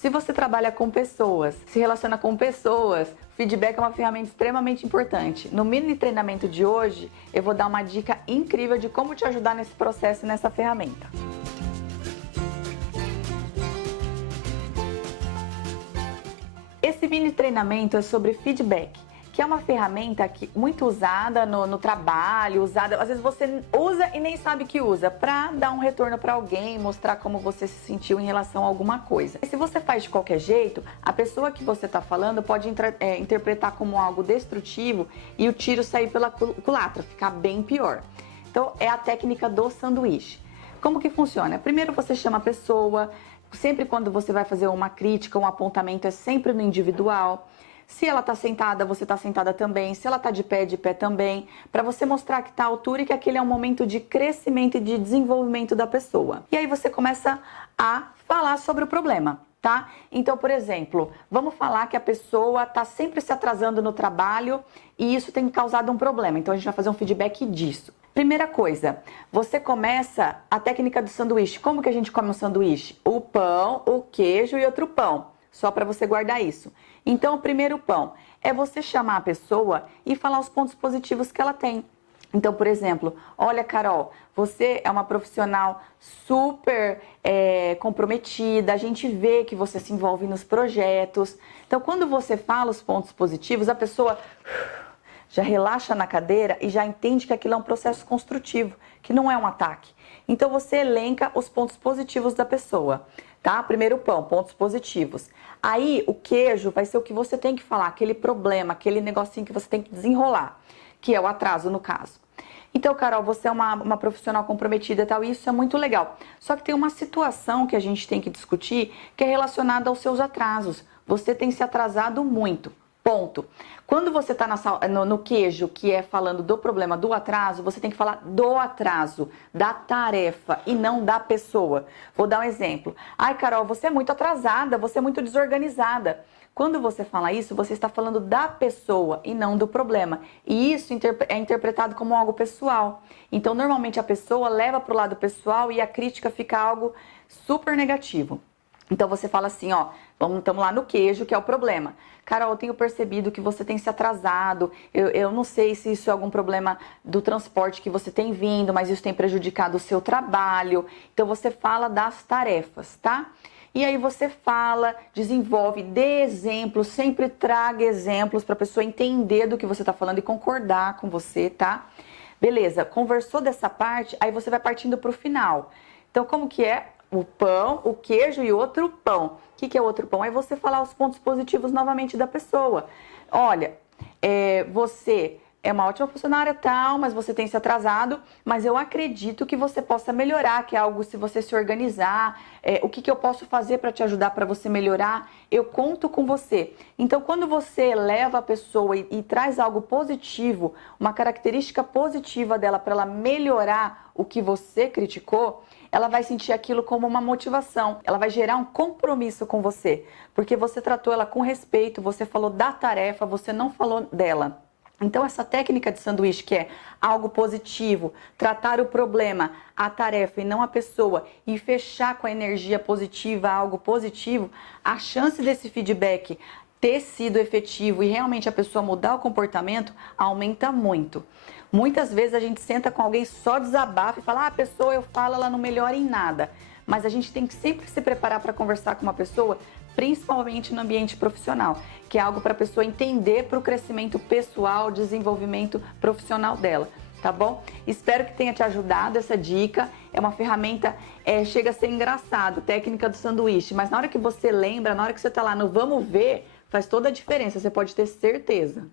Se você trabalha com pessoas, se relaciona com pessoas, feedback é uma ferramenta extremamente importante. No mini treinamento de hoje, eu vou dar uma dica incrível de como te ajudar nesse processo e nessa ferramenta. Esse mini treinamento é sobre feedback, que é uma ferramenta muito usada no trabalho, às vezes você usa e nem sabe que usa, para dar um retorno para alguém, mostrar como você se sentiu em relação a alguma coisa. E se você faz de qualquer jeito, a pessoa que você está falando pode interpretar como algo destrutivo e o tiro sair pela culatra, ficar bem pior. Então é a técnica do sanduíche. Como que funciona? Primeiro você chama a pessoa, sempre quando você vai fazer uma crítica, um apontamento é sempre no individual. Se ela está sentada, você está sentada também. Se ela está de pé também. Para você mostrar que está à altura e que aquele é um momento de crescimento e de desenvolvimento da pessoa. E aí você começa a falar sobre o problema, tá? Então, por exemplo, vamos falar que a pessoa está sempre se atrasando no trabalho e isso tem causado um problema. Então, a gente vai fazer um feedback disso. Primeira coisa, você começa a técnica do sanduíche. Como que a gente come um sanduíche? O pão, o queijo e outro pão. Só para você guardar isso. Então, o primeiro pão é você chamar a pessoa e falar os pontos positivos que ela tem. Então, por exemplo, olha, Carol, você é uma profissional super comprometida, a gente vê que você se envolve nos projetos. Então, quando você fala os pontos positivos, a pessoa já relaxa na cadeira e já entende que aquilo é um processo construtivo, que não é um ataque. Então, você elenca os pontos positivos da pessoa, tá? Primeiro pão, pontos positivos. Aí, o queijo vai ser o que você tem que falar, aquele problema, aquele negocinho que você tem que desenrolar, que é o atraso, no caso. Então, Carol, você é uma profissional comprometida e tal, e isso é muito legal. Só que tem uma situação que a gente tem que discutir, que é relacionada aos seus atrasos. Você tem se atrasado muito. Ponto. Quando você está no queijo, que é falando do problema do atraso, você tem que falar do atraso, da tarefa e não da pessoa. Vou dar um exemplo. Ai, Carol, você é muito atrasada, você é muito desorganizada. Quando você fala isso, você está falando da pessoa e não do problema. E isso é interpretado como algo pessoal. Então, normalmente a pessoa leva para o lado pessoal e a crítica fica algo super negativo. Então, você fala assim, ó, estamos lá no queijo, que é o problema. Carol, eu tenho percebido que você tem se atrasado, eu não sei se isso é algum problema do transporte que você tem vindo, mas isso tem prejudicado o seu trabalho. Então, você fala das tarefas, tá? E aí você fala, desenvolve, dê exemplos, sempre traga exemplos para a pessoa entender do que você está falando e concordar com você, tá? Beleza, conversou dessa parte, aí você vai partindo para o final. Então, como que é? O pão, o queijo e outro pão. O que é outro pão? É você falar os pontos positivos novamente da pessoa. Olha, você é uma ótima funcionária tal, mas você tem se atrasado, mas eu acredito que você possa melhorar, que é algo se você se organizar, o que eu posso fazer para te ajudar, para você melhorar, eu conto com você. Então, quando você leva a pessoa e traz algo positivo, uma característica positiva dela para ela melhorar o que você criticou, ela vai sentir aquilo como uma motivação, ela vai gerar um compromisso com você, porque você tratou ela com respeito, você falou da tarefa, você não falou dela. Então, essa técnica de sanduíche, que é algo positivo, tratar o problema, a tarefa e não a pessoa, e fechar com a energia positiva, algo positivo, a chance desse feedback ter sido efetivo e realmente a pessoa mudar o comportamento aumenta muito. Muitas vezes a gente senta com alguém, só desabafa e fala, a pessoa eu falo, ela não melhora em nada. Mas a gente tem que sempre se preparar para conversar com uma pessoa, principalmente no ambiente profissional, que é algo para a pessoa entender para o crescimento pessoal, desenvolvimento profissional dela, tá bom? Espero que tenha te ajudado essa dica. É uma ferramenta, chega a ser engraçado, técnica do sanduíche, mas na hora que você lembra, na hora que você está lá no vamos ver, faz toda a diferença, você pode ter certeza.